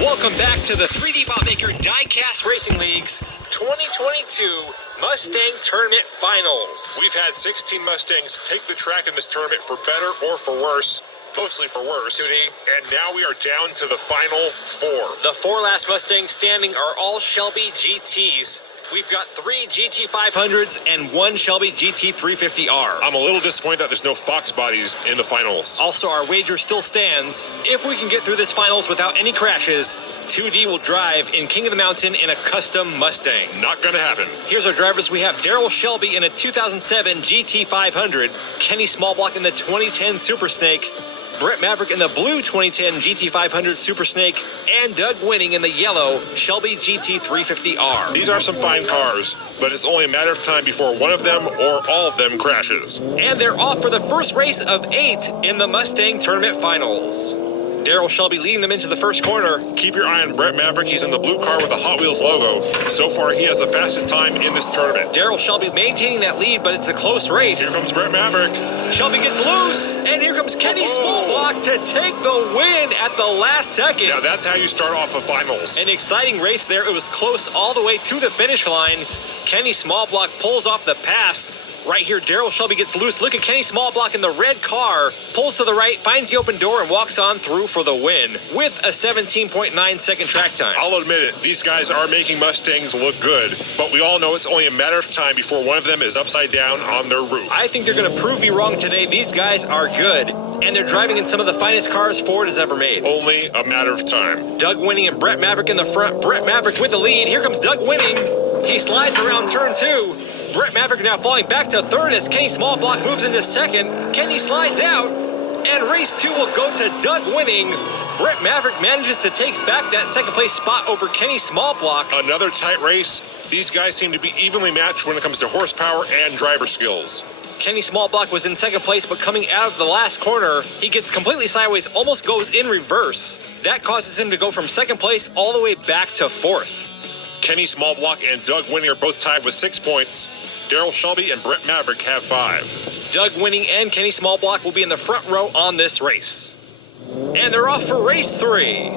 Welcome back to the 3D Botmaker Diecast Racing League's 2022 Mustang Tournament Finals. We've had 16 Mustangs take the track in this tournament for better or for worse. Mostly for worse. 2D. And now we are down to the final four. The four last Mustangs standing are all Shelby GTs. We've got 3 GT500s and 1 Shelby GT350R. I'm a little disappointed that there's no Fox bodies in the finals. Also, our wager still stands. If we can get through this finals without any crashes, 2D will drive in King of the Mountain in a custom Mustang. Not gonna happen. Here's our drivers. We have Daryl Shelby in a 2007 GT500, Kenny Smallblock in the 2010 Super Snake, Brett Maverick in the blue 2010 GT500 Super Snake, and Doug Winning in the yellow Shelby GT350R. These are some fine cars, but it's only a matter of time before one of them or all of them crashes. And they're off for the first race of 8 in the Mustang Tournament Finals. Daryl Shelby leading them into the first corner. Keep your eye on Brett Maverick. He's in the blue car with the Hot Wheels logo. So far, he has the fastest time in this tournament. Daryl Shelby maintaining that lead, but it's a close race. Here comes Brett Maverick. Shelby gets loose, and here comes Kenny Smallblock to take the win at the last second. Now that's how you start off a finals. An exciting race there. It was close all the way to the finish line. Kenny Smallblock pulls off the pass. Right here, Daryl Shelby gets loose. Look at Kenny Smallblock in the red car. Pulls to the right, finds the open door, and walks on through for the win with a 17.9-second track time. I'll admit it, these guys are making Mustangs look good, but we all know it's only a matter of time before one of them is upside down on their roof. I think they're going to prove me wrong today. These guys are good, and they're driving in some of the finest cars Ford has ever made. Only a matter of time. Doug Winning and Brett Maverick in the front. Brett Maverick with the lead. Here comes Doug Winning. He slides around turn 2. Brett Maverick now falling back to third as Kenny Smallblock moves into second. Kenny slides out, and race 2 will go to Doug Winning. Brett Maverick manages to take back that second place spot over Kenny Smallblock. Another tight race. These guys seem to be evenly matched when it comes to horsepower and driver skills. Kenny Smallblock was in second place, but coming out of the last corner, he gets completely sideways, almost goes in reverse. That causes him to go from second place all the way back to fourth. Kenny Smallblock and Doug Winning are both tied with 6 points. Daryl Shelby and Brett Maverick have 5. Doug Winning and Kenny Smallblock will be in the front row on this race. And they're off for race 3.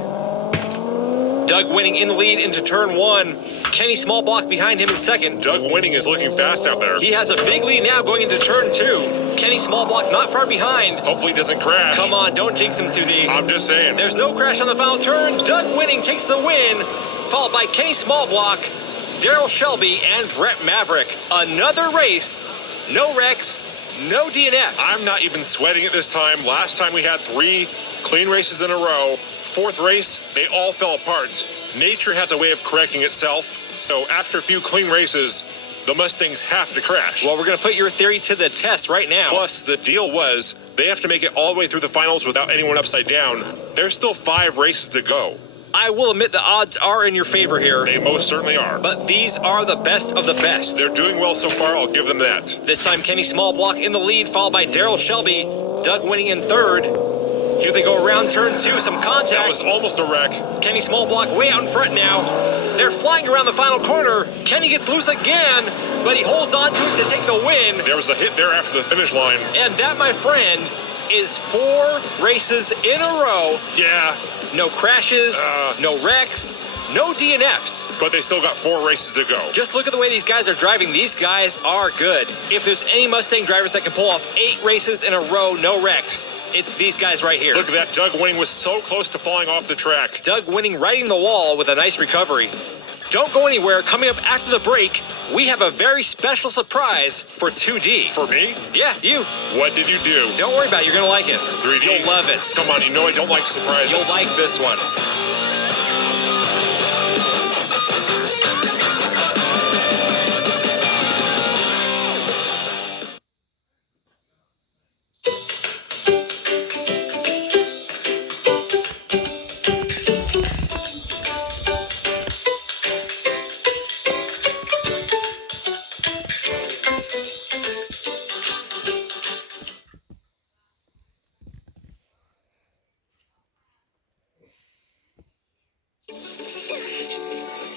Doug Winning in the lead into turn 1. Kenny Smallblock behind him in second. Doug Winning is looking fast out there. He has a big lead now going into turn 2. Kenny Smallblock not far behind. Hopefully he doesn't crash. Come on, don't jinx him, 2D. I'm just saying. There's no crash on the final turn. Doug Winning takes the win, followed by Kenny Smallblock, Daryl Shelby, and Brett Maverick. Another race, no wrecks, no DNFs. I'm not even sweating it this time. Last time we had 3 clean races in a row. 4th race, they all fell apart. Nature has a way of correcting itself, so after a few clean races, the Mustangs have to crash. Well, we're going to put your theory to the test right now. Plus, the deal was they have to make it all the way through the finals without anyone upside down. There's still 5 races to go. I will admit the odds are in your favor here. They most certainly are. But these are the best of the best. They're doing well so far, I'll give them that. This time, Kenny Smallblock in the lead, followed by Daryl Shelby. Doug Winning in third. Here they go around turn 2, some contact. That was almost a wreck. Kenny Smallblock way out in front now. They're flying around the final corner. Kenny gets loose again, but he holds on to it to take the win. There was a hit there after the finish line. And that, my friend, is 4 races in a row. Yeah. No crashes, no wrecks, no DNFs. But they still got 4 races to go. Just look at the way these guys are driving. These guys are good. If there's any Mustang drivers that can pull off 8 races in a row, no wrecks, it's these guys right here. Look at that. Doug Winning was so close to falling off the track. Doug Winning riding the wall with a nice recovery. Don't go anywhere. Coming up after the break, we have a very special surprise for 2D. For me? Yeah, you. What did you do? Don't worry about it. You're going to like it. 3D? You'll love it. Come on, you know I don't like surprises. You'll like this one.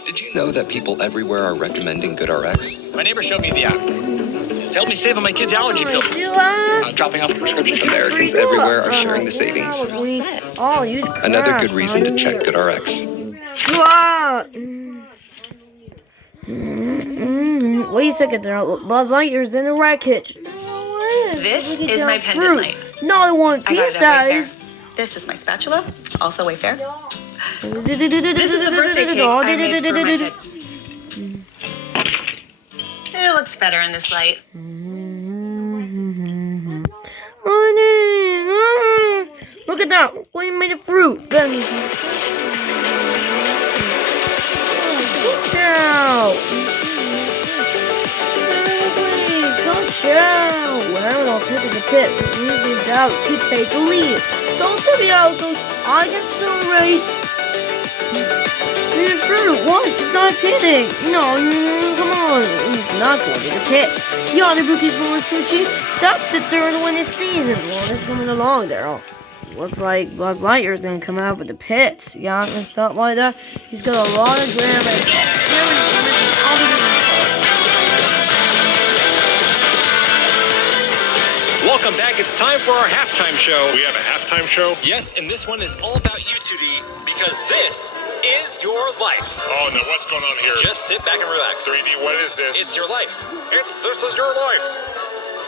Did you know that people everywhere are recommending GoodRx? My neighbor showed me the app. Helped me save on my kid's allergy pills. Would you like Dropping off a prescription. Americans everywhere are sharing the savings. Oh, you crashed. Another good reason to check GoodRx. Wait a second there. Buzz Lightyear's in the wreckage. This is my pendant light. No, I want I got this it at size. Wayfair. This is my spatula, also Wayfair. This is the birthday cake I made for my kid. It looks better in this light. Look at that. We made a fruit. Ciao. Well, I'll head to the pits. Music's out to take the lead. Don't tell me how it goes. I can still race. Fruit, what? It's not kidding. No, come on. He's not going to the pits. The other bookie's going too cheap. That's the third one this season. Well, it's coming along there. Oh, looks like Buzz Lightyear's gonna come out with the pits. Yeah, and stuff like that. He's got a lot of damage. Welcome back. It's time for our halftime show. We have a halftime show? Yes, and this one is all about you, 2D, because this is your life. Oh, no, what's going on here? Just sit back and relax. 3D, what is this? It's your life. This is your life.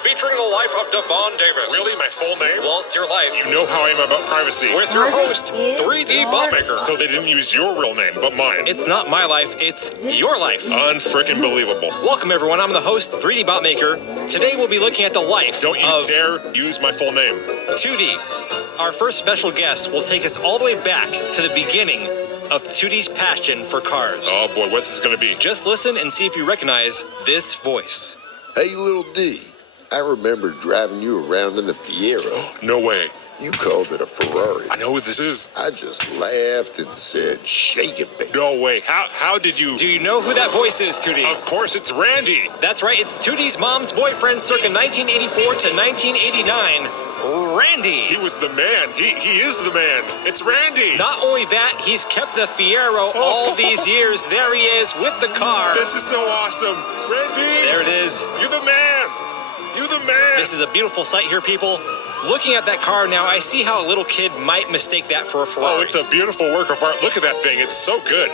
Featuring the life of Devon Davis. Really? My full name? Well, it's your life. You know how I am about privacy. With your host, 3D Botmaker. So they didn't use your real name, but mine. It's not my life, it's your life. Unfrickin' believable. Welcome, everyone. I'm the host, 3D Botmaker. Today we'll be looking at the life Don't you of dare use my full name. 2D. Our first special guest will take us all the way back to the beginning of 2D's passion for cars. Oh boy, what's this gonna be? Just listen and see if you recognize this voice. Hey, little D, I remember driving you around in the Fiero. No way. You called it a Ferrari. I know who this is. I just laughed and said, shake it, baby. No way. How did you? Do you know who that voice is, 2D? Of course, it's Randy. That's right, it's 2D's mom's boyfriend circa 1984 to 1989, Randy. He was the man. He is the man. It's Randy. Not only that, he's kept the Fiero all these years. There he is with the car. This is so awesome. Randy. There it is. You're the man. You're the man. This is a beautiful sight here, people. Looking at that car now, I see how a little kid might mistake that for a Ferrari. Oh, it's a beautiful work of art. Look at that thing. It's so good.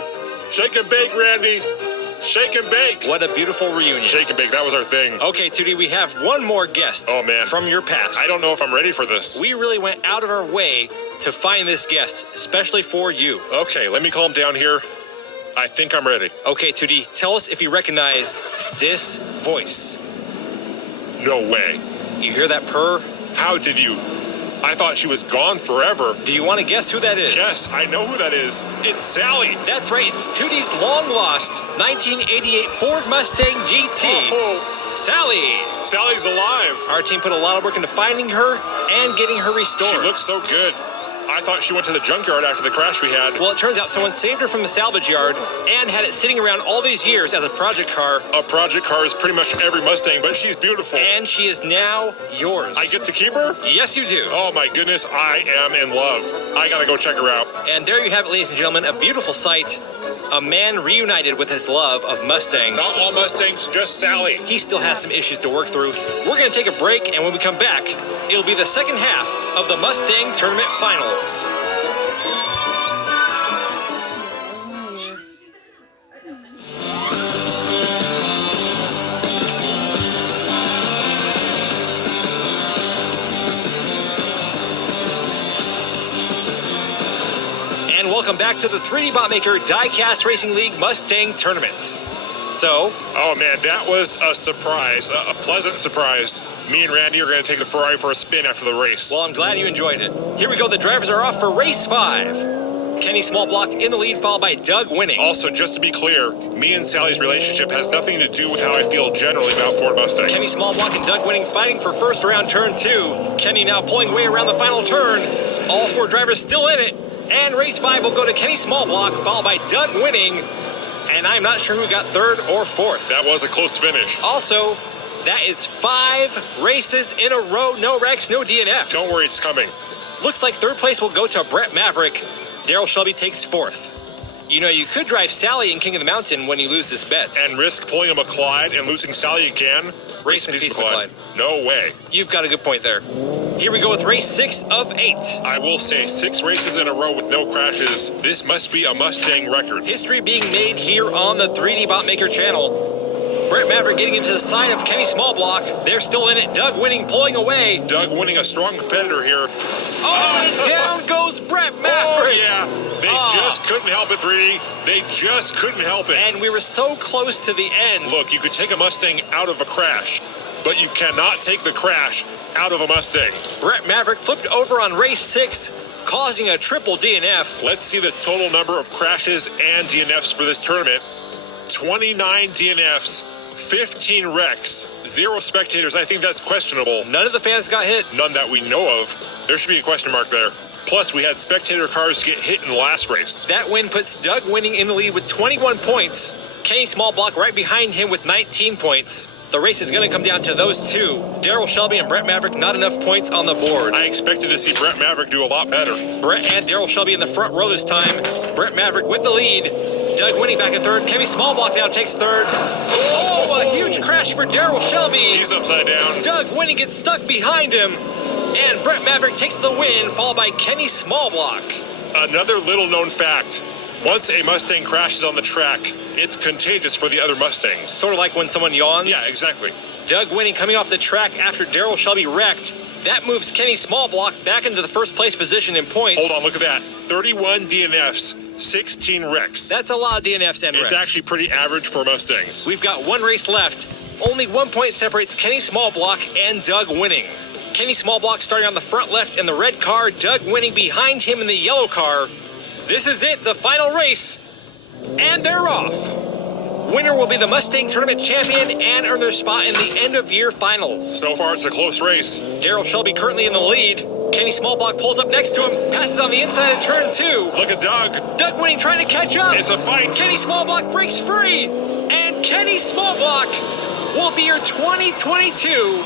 Shake and bake, Randy. Shake and bake. What a beautiful reunion. Shake and bake. That was our thing. Okay, 2D, we have one more guest. Oh, man. From your past. I don't know if I'm ready for this. We really went out of our way to find this guest, especially for you. Okay, let me calm down here. I think I'm ready. Okay, 2D, tell us if you recognize this voice. No way. You hear that purr? How did you? I thought she was gone forever. Do you want to guess who that is? Yes, I know who that is. It's Sally. That's right, it's 2D's long-lost 1988 Ford Mustang GT. Oh. Sally. Sally's alive. Our team put a lot of work into finding her and getting her restored. She looks so good. I thought she went to the junkyard after the crash we had. Well, it turns out someone saved her from the salvage yard and had it sitting around all these years as a project car. A project car is pretty much every Mustang, but she's beautiful. And she is now yours. I get to keep her? Yes, you do. Oh my goodness, I am in love. I gotta go check her out. And there you have it, ladies and gentlemen, a beautiful sight. A man reunited with his love of Mustangs. Not all Mustangs, just Sally. He still has some issues to work through. We're going to take a break, and when we come back, it'll be the second half of the Mustang Tournament Finals. Welcome back to the 3D Botmaker Diecast Racing League Mustang Tournament. So, oh man, that was a surprise, a pleasant surprise. Me and Randy are going to take the Ferrari for a spin after the race. Well, I'm glad you enjoyed it. Here we go, the drivers are off for race 5. Kenny Smallblock in the lead, followed by Doug Winning. Also, just to be clear, me and Sally's relationship has nothing to do with how I feel generally about Ford Mustangs. Kenny Smallblock and Doug Winning fighting for first around turn 2. Kenny now pulling way around the final turn. All 4 drivers still in it. And race 5 will go to Kenny Smallblock, followed by Doug Winning. And I'm not sure who got 3rd or 4th. That was a close finish. Also, that is 5 races in a row. No wrecks, no DNFs. Don't worry, it's coming. Looks like 3rd place will go to Brett Maverick. Daryl Shelby takes 4th. You know, you could drive Sally in King of the Mountain when you lose this bet. And risk pulling a McClyde and losing Sally again? Race in peace, McClyde. No way. You've got a good point there. Here we go with race 6 of 8. I will say 6 races in a row with no crashes. This must be a Mustang record. History being made here on the 3D Botmaker channel. Brett Maverick getting into the side of Kenny Smallblock. They're still in it. Doug Winning pulling away. Doug Winning, a strong competitor here. And down goes Brett Maverick. Oh, yeah. They just couldn't help it, 3D. They just couldn't help it. And we were so close to the end. Look, you could take a Mustang out of a crash, but you cannot take the crash out of a Mustang. Brett Maverick flipped over on race 6, causing a triple DNF. Let's see the total number of crashes and DNFs for this tournament. 29 DNFs. 15 wrecks, 0 spectators. I think that's questionable. None of the fans got hit. None that we know of. There should be a question mark there. Plus, we had spectator cars get hit in the last race. That win puts Doug Winning in the lead with 21 points. Kenny Smallblock right behind him with 19 points. The race is going to come down to those two. Darrell Shelby and Brett Maverick, not enough points on the board. I expected to see Brett Maverick do a lot better. Brett and Darrell Shelby in the front row this time. Brett Maverick with the lead. Doug Winning back in third. Kenny Smallblock now takes third. Oh, a huge crash for Darrell Shelby. He's upside down. Doug Winning gets stuck behind him. And Brett Maverick takes the win, followed by Kenny Smallblock. Another little known fact. Once a Mustang crashes on the track, it's contagious for the other Mustangs. Sort of like when someone yawns. Yeah, exactly. Doug Winning coming off the track after Darrell Shelby wrecked. That moves Kenny Smallblock back into the first place position in points. Hold on, look at that. 31 DNFs. 16 wrecks. That's a lot of DNFs and wrecks. It's actually pretty average for Mustangs. We've got one race left. Only 1 point separates Kenny Smallblock and Doug Winning. Kenny Smallblock starting on the front left in the red car, Doug Winning behind him in the yellow car. This is it, the final race. And they're off. Winner will be the Mustang Tournament champion and earn their spot in the end-of-year finals. So far, it's a close race. Darrell Shelby currently in the lead. Kenny Smallblock pulls up next to him, passes on the inside of turn 2. Look at Doug. Doug Winning trying to catch up. It's a fight. Kenny Smallblock breaks free. And Kenny Smallblock will be your 2022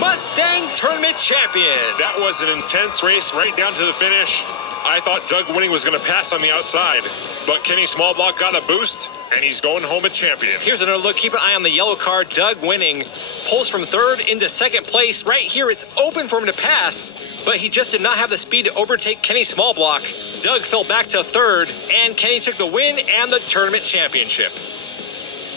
Mustang Tournament champion. That was an intense race right down to the finish. I thought Doug Winning was going to pass on the outside, but Kenny Smallblock got a boost, and he's going home a champion. Here's another look. Keep an eye on the yellow car. Doug Winning pulls from third into second place. Right here, it's open for him to pass, but he just did not have the speed to overtake Kenny Smallblock. Doug fell back to third, and Kenny took the win and the tournament championship.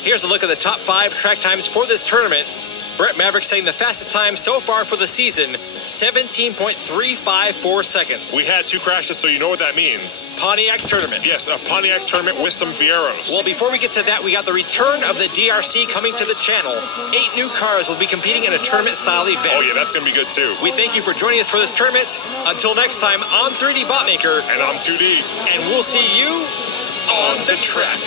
Here's a look at the top 5 track times for this tournament. Brett Maverick setting the fastest time so far for the season, 17.354 seconds. We had 2 crashes, so you know what that means. Pontiac Tournament. Yes, a Pontiac Tournament with some Fieros. Well, before we get to that, we got the return of the DRC coming to the channel. 8 new cars will be competing in a tournament-style event. Oh, yeah, that's going to be good, too. We thank you for joining us for this tournament. Until next time, I'm 3D Botmaker. And I'm 2D. And we'll see you on the track.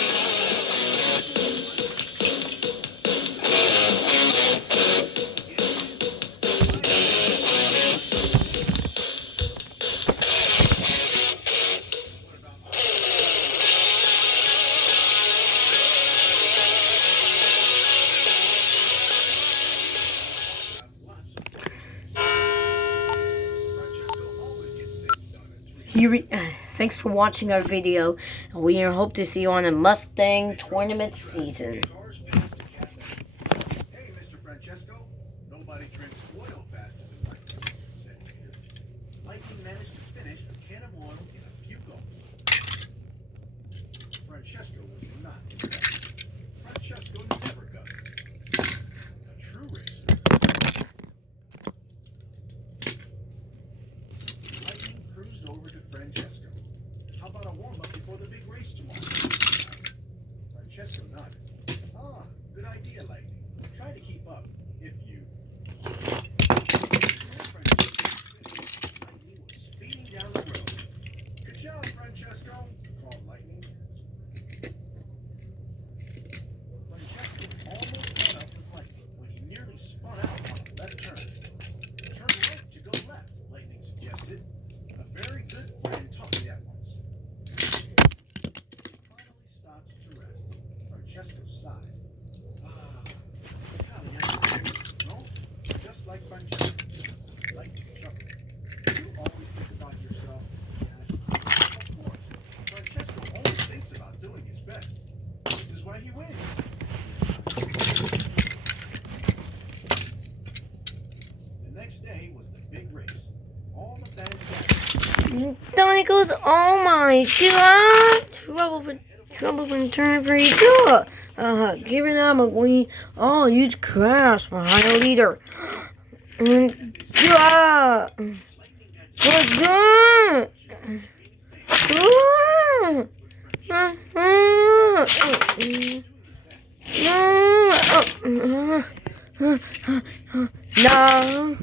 Thanks for watching our video, and we hope to see you on a Mustang tournament season. Hey, Mr. Francesco. Nobody drinks oil faster than Lightning, said Peter. Lightning managed to finish a can of oil in a few gulps. Francesco was not impressed. Francesco never got it. A true racer. Lightning cruised over to Francesco. How about a warm-up before the big race tomorrow? Francesco nodded. Ah, good idea, Lightning. Try to keep up, if you... Lightning was speeding down the road. Good job, Francesco, called Lightning. Francesco almost caught up with Lightning when he nearly spun out on a left turn. Turn right to go left, Lightning suggested. A very good plan taught me that once. motorcycles. Oh my god! Trouble from turn 3. Giving up McQueen. Oh, huge crash behind a leader. Yeah! What's good? No.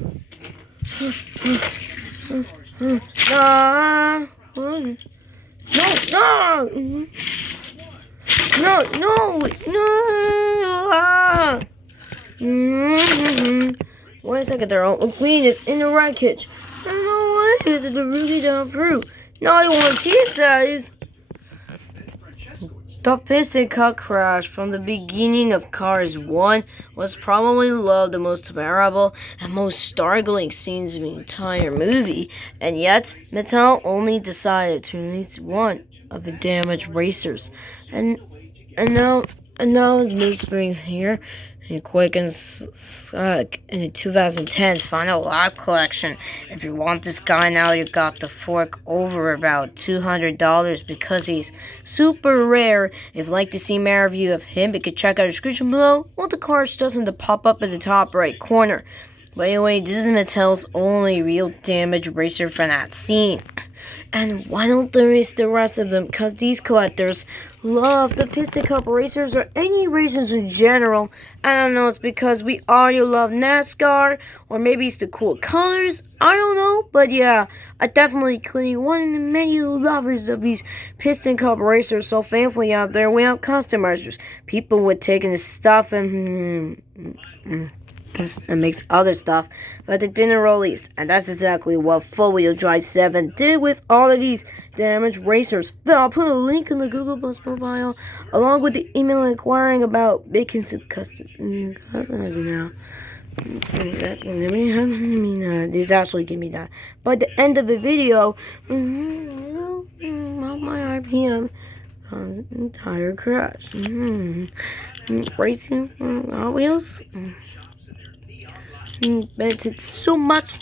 Wait a second there. Queen is in the wreckage. I don't know what is it. The really down through. Now you want pieces. The piston car crash from the beginning of Cars 1 was probably the most memorable and most startling scenes in the entire movie, and yet Mattel only decided to release one of the damaged racers. And now his moose brings here in Quick and Suck in the 2010 Final Lap Collection. If you want this guy now, you got to fork over about $200 because he's super rare. If you'd like to see my review of him, you can check out the description below. Well, the card doesn't pop up in the top right corner. But anyway, this is Mattel's only real damaged racer from that scene. And why don't they race the rest of them? Because these collectors love the Piston Cup racers or any racers in general. I don't know, it's because we already love NASCAR, or maybe it's the cool colors. I don't know, but yeah, I definitely claim one of the many lovers of these Piston Cup racers. So thankfully out there, we have customers, people with taking this stuff and makes other stuff, but it didn't release, and that's exactly what 4-Wheel Drive 7 did with all of these damaged racers. But I'll put a link in the Google Plus profile, along with the email inquiring about making some customers now. This actually give me that. By the end of the video, my RPM caused an entire crash. Racing on wheels. Vented so much.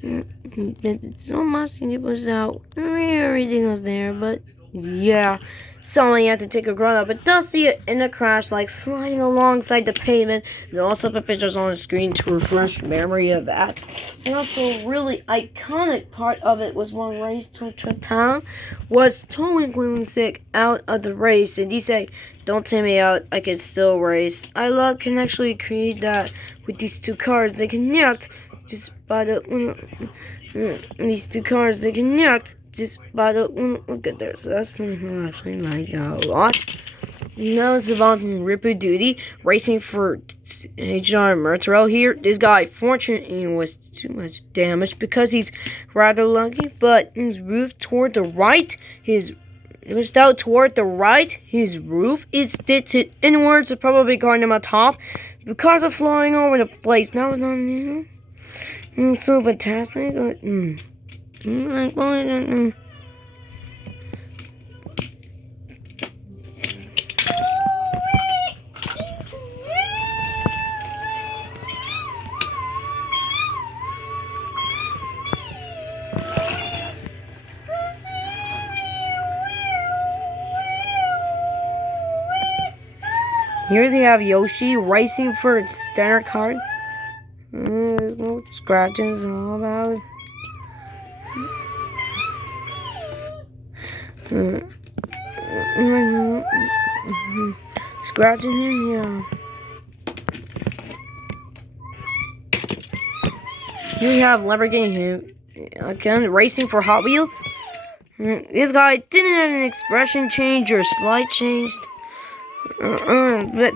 Vented so much, and it was out. Everything was there, but yeah. Someone had to take a grown up, but does see it in a crash, like sliding alongside the pavement. And also put pictures on the screen to refresh memory of that. And also, really iconic part of it was one race to town was towing Quinlan Sick out of the race, and he said, "Don't take me out, I can still race." I love can actually create that with these two cars. They connect just by the these two cars. They connect just by the look at there. So that's pretty cool. Actually, like a lot. Now it's about Ripper Duty racing for HR Murtero here. This guy, fortunately, was too much damage because he's rather lucky. But his roof toward the right, his roof is tilted inwards, probably going to my top because of flying over the place. Now it's on so fantastic. Here they have Yoshi racing for its standard card. Scratches all about. Scratches here, yeah. Here we have Lamborghini again racing for Hot Wheels. This guy didn't have an expression change or slide changed.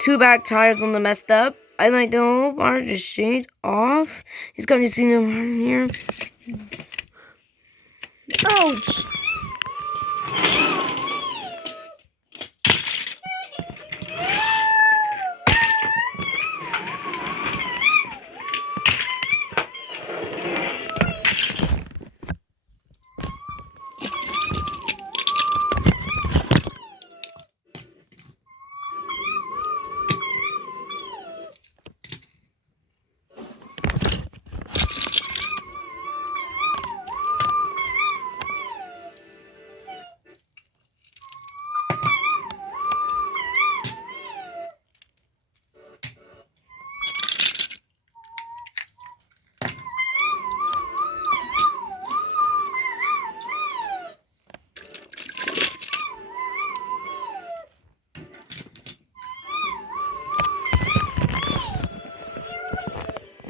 Two back tires on the messed up. I like the whole part just shades off. He's got to see them here. Ouch!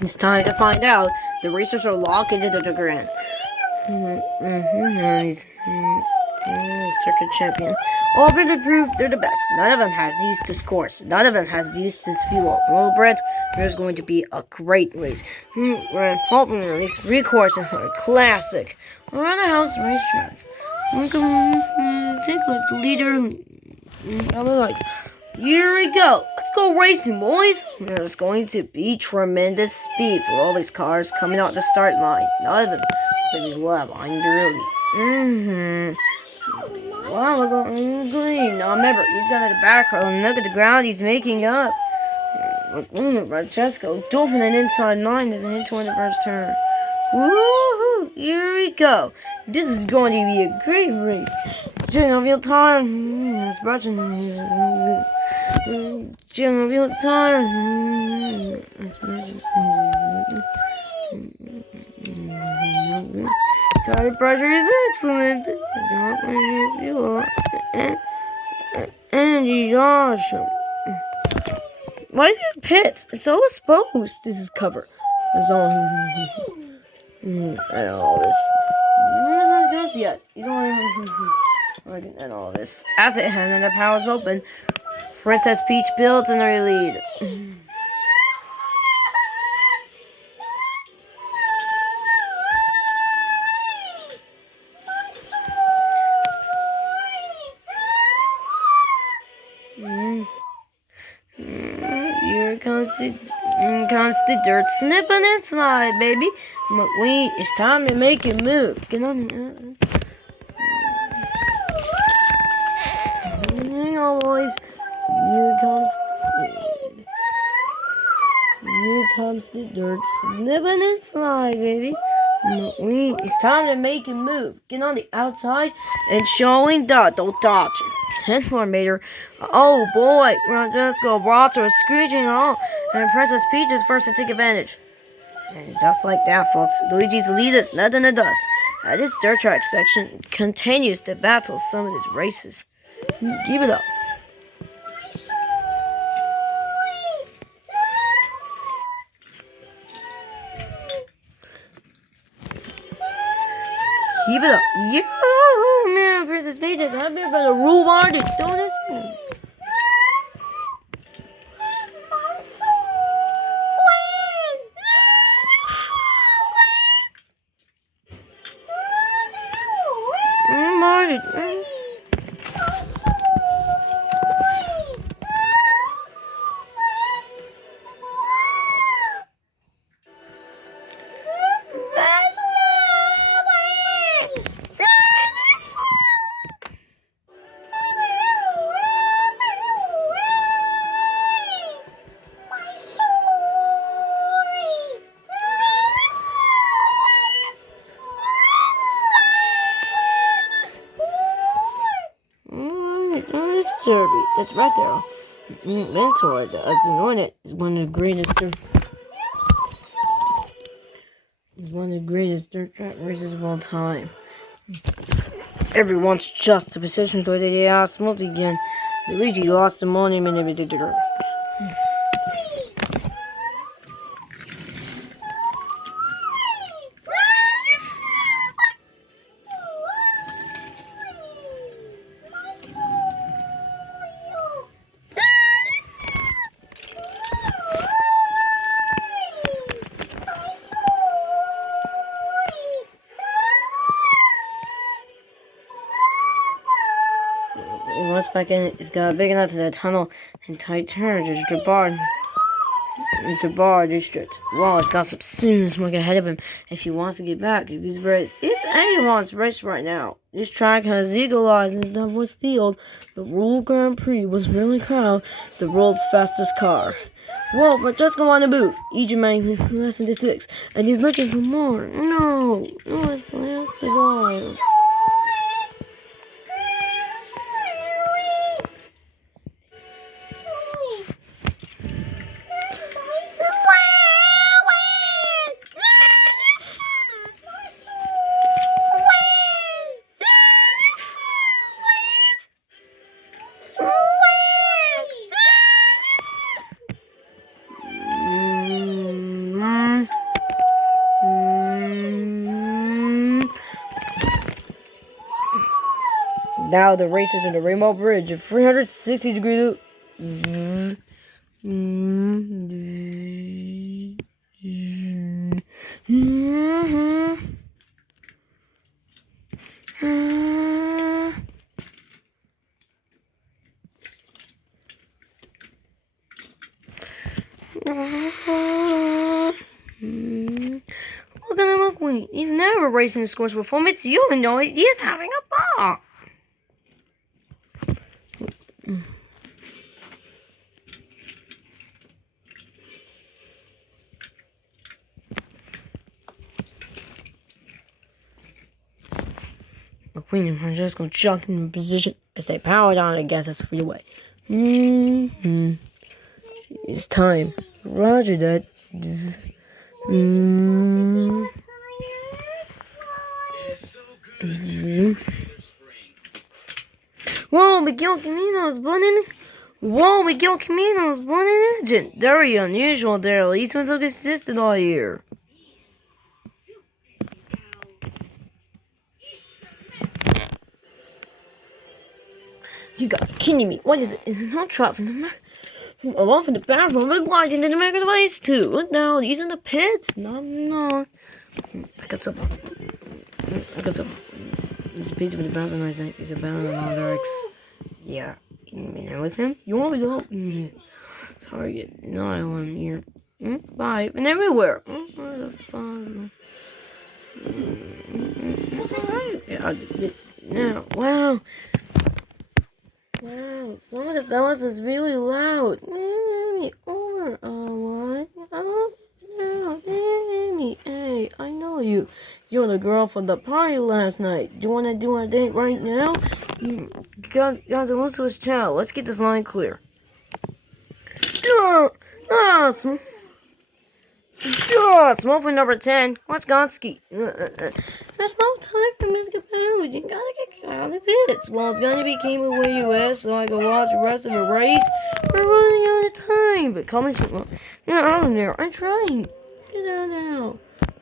It's time to find out. The racers are locked into the ground. Circuit champion. All of them prove they're the best. None of them has used this course. None of them has used this fuel. Well, Brent, there's going to be a great race. We're hoping these 3 courses are classic. Around the house racetrack. Take like the leader. I'll be like, here we go. Let's go racing, boys. There's going to be tremendous speed for all these cars coming out the start line. None of them will be left behind early. Wow, we're going green. Now remember, he's got at the back row and look at the ground he's making up. Francesco, Dolphin and inside 9 is an into on the first turn. Woohoo! Here we go. This is going to be a great race. Checking on real time. Checking on real time. Tire pressure is excellent. And he's awesome. Why is it pits? It's so exposed. This is cover. That's all. And all this. Yes, he's only and all this. As it hand and the power's open. Princess Peach builds in her lead. Here comes the dirt snipping and slide, baby. McQueen, it's time to make it move. Get on. Hang on, boys. Here comes the dirt snipping and slide, baby. McQueen, it's time to make it move. Get on the outside and showing don't dodge. 10 more meter. Oh boy, Francesco Brazzo is screeching on, and Princess Peach is first to take advantage. And just like that, folks, Luigi's lead is not in the dust. This dirt track section continues to battle some of his races. Keep it up. Keep it up. Yeah, oh, man, Princess Peach is happy about a rule bar to do this. That's right there. Mentor, that's anointed, is one of the greatest. One of the greatest dirt track races of all time. Everyone's just the position to the ass multi again. Luigi lost the money and everything to her. Once back in, it's got big enough to the tunnel and tight turns. There's Jabar district. Wow, it's got some serious smoke ahead of him if he wants to get back. If he's race, it's anyone's race right now. This track has eagle eyes and Douglas Field. The World Grand Prix was really crowned the world's fastest car. Well, but just go on the boot. Egypt man is less than 6, and he's looking for more. No, it's the guy. Now the racers in the Rainbow Bridge at 360 degrees. Look at him, McQueen. He's never racing his course before. It's you know it. He's having a ball. McQueen and Francesco jumped in position as they powered on against us freeway. It's time. Roger that. Whoa, Miguel Camino's running. Whoa, Miguel Camino's running engine. Very unusual there. At least one's so consistent all year. You got kidding me. What is it? It's not trap from the I'm off in the bathroom, but blind into the American device too. What now? These in the pits? No. I got some. There's a pizza for the bathroom last night. He's about on all lyrics. Yeah. You mean I'm with him? You want me to go? Target. No, I want him here. Bye. And everywhere. Where the fuck? Yeah, it's now. Wow, some of the fellas is really loud. Over. What? Oh, it's now. Damn, hey, I know you. You're the girl from the party last night. Do you want to do our date right now? Guys, let's switch channel. Let's get this line clear. Smoke for number 10. What's Gonski? There's no time for Miss Capone. You gotta get out of it. Well, it's gonna be Game Away US so I can watch the rest of the race. We're running out of time. But coming from out of there. I'm trying. Get out now.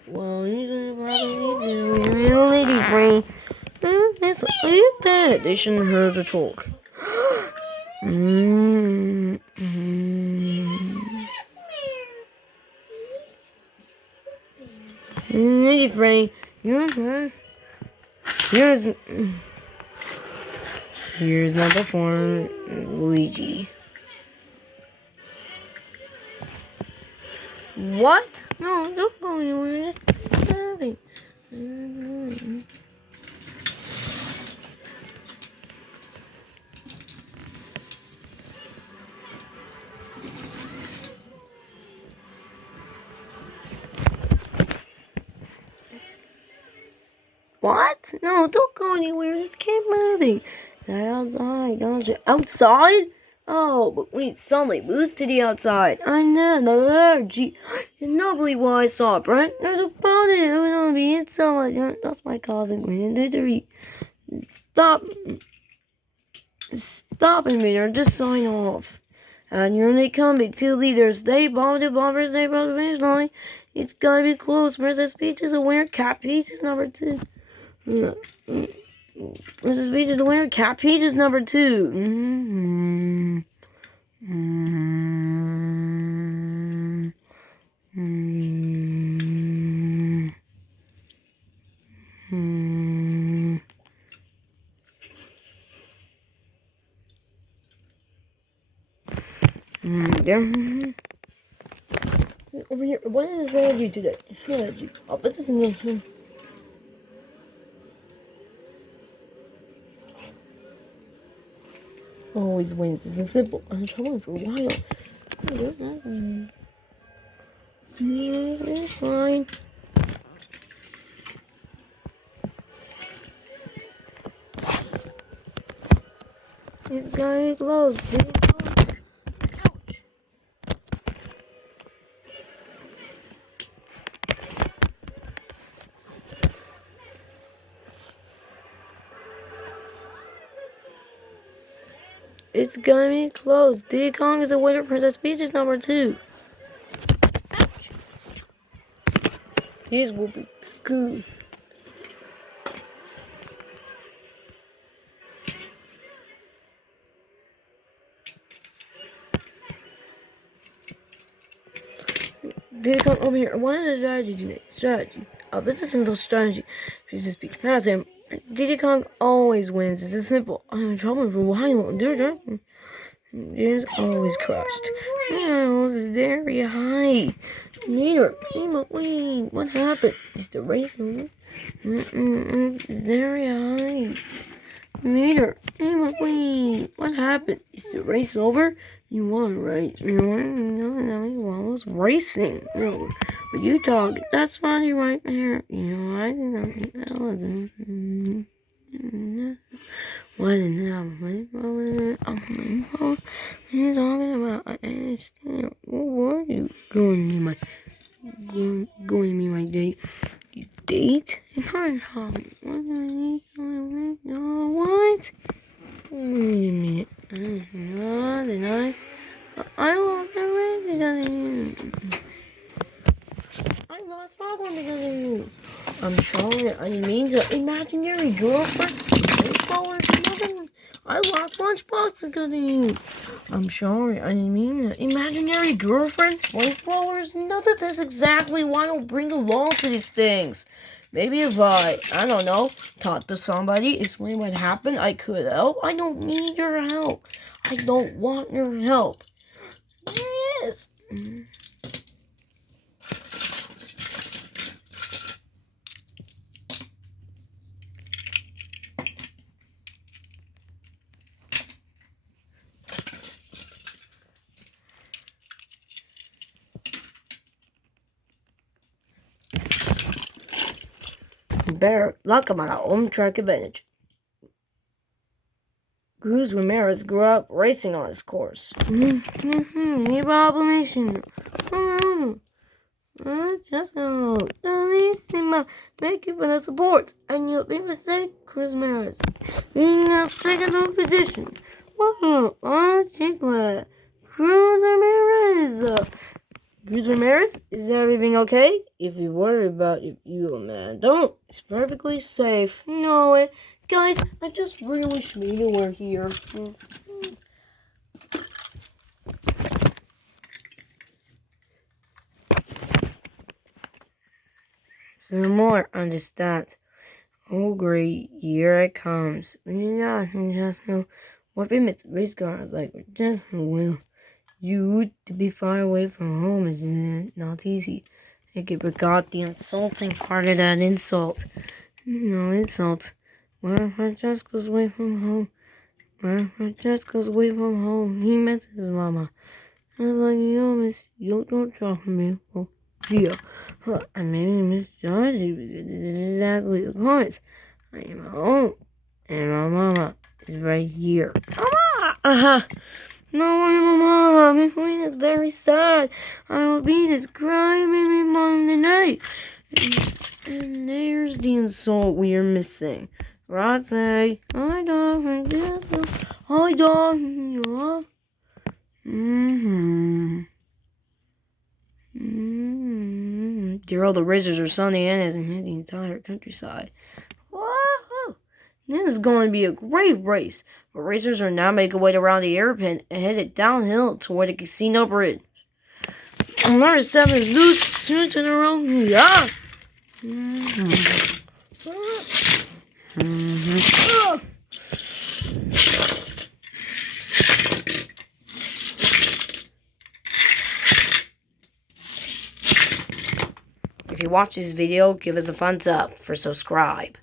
Well, you're probably doing a lady friend. Look at that. They shouldn't hear the talk. Lady friend. Here's number 4, Luigi. What? No, don't go anywhere. Just having. What? No, don't go anywhere. Just keep moving. Outside, don't you? Outside? Oh, but wait, sunlight moves to the outside. I know, the allergy. You don't believe what I saw, Brent. There's a bunny who's on the inside. That's my cousin, Green and Didgery. Stopping me, or just sign off. And you're only coming to leaders. Stay bomb to bombers, stay bomb to finish line. It's gotta be close. Princess Peach is a winner. Cat Peach is number 2. Princess Peach is the winner. Cat Peach is number 2. Over here. What is wrong with you today? Oh, but this is always wins. This is simple. I'm trouble for a while. It's fine. It's gonna be close. It's gonna be close. Diddy Kong is a winner. Princess Peach is number 2. Ouch. His will be good. Did it come over here? What is the strategy today? Strategy. Oh, this isn't the strategy. She's just speaking past him. Diddy Kong always wins. It's simple. I'm in trouble for a while. James always crushed. Oh, it's very high. Neither. Wait, what happened? Is the race over? It's very high. Neither. Wait, what happened? Is the race over? You won, right? You won? No, I was racing. No, but you talk. That's funny right here. You know, I wasn't. What is that? What are you talking about? I understand. What are you going to be my date? You date? What? Wait a minute. I lost already because of you. I lost Pokemon because of you. I'm sorry. I mean to imaginary girlfriend. I lost Lunchbox because of you. I'm sorry. I mean to imaginary girlfriend. Flamethrowers. Nothing. That's exactly why I don't bring along to these things. Maybe if I don't know, talk to somebody, explain what happened, I could help. I don't need your help. I don't want your help. There he is. Better luck on our home track advantage. Cruz Ramirez grew up racing on his course. Any abomination. Just go. Thank you for the support. And you'll be mistake, Cruz Ramirez. In the second position. Wow, Chicklet. Cruz Ramirez. Cruz Ramirez, is everything okay? If you worry about you, man, don't. It's perfectly safe. No, guys, I just really wish Mina were here. Some more understand. Oh great, here it comes. Yeah, just know what limits race cars like just will. You to be far away from home is not easy. I could forgot the insulting part of that insult. No insult. Well, Francesco's away from home. He met his mama. I was like, miss, you don't talk to me. Well, Gia. I maybe Miss Georgie because this is exactly the case. I am home. And my mama is right here. Mama! No, my mama. Miss Queen is very sad. I will be this crying baby Monday night. And there's the insult we are missing. Right, say, hi, dog. Hi, dog. Yeah. Dear, all the racers are sunny and hasn't hit the entire countryside. Woohoo! This is going to be a great race. The racers are now making way around the airpin and headed downhill toward the casino bridge. Number 7 is loose. Soon to the road. Yeah. If you watch this video, give us a thumbs up for subscribe.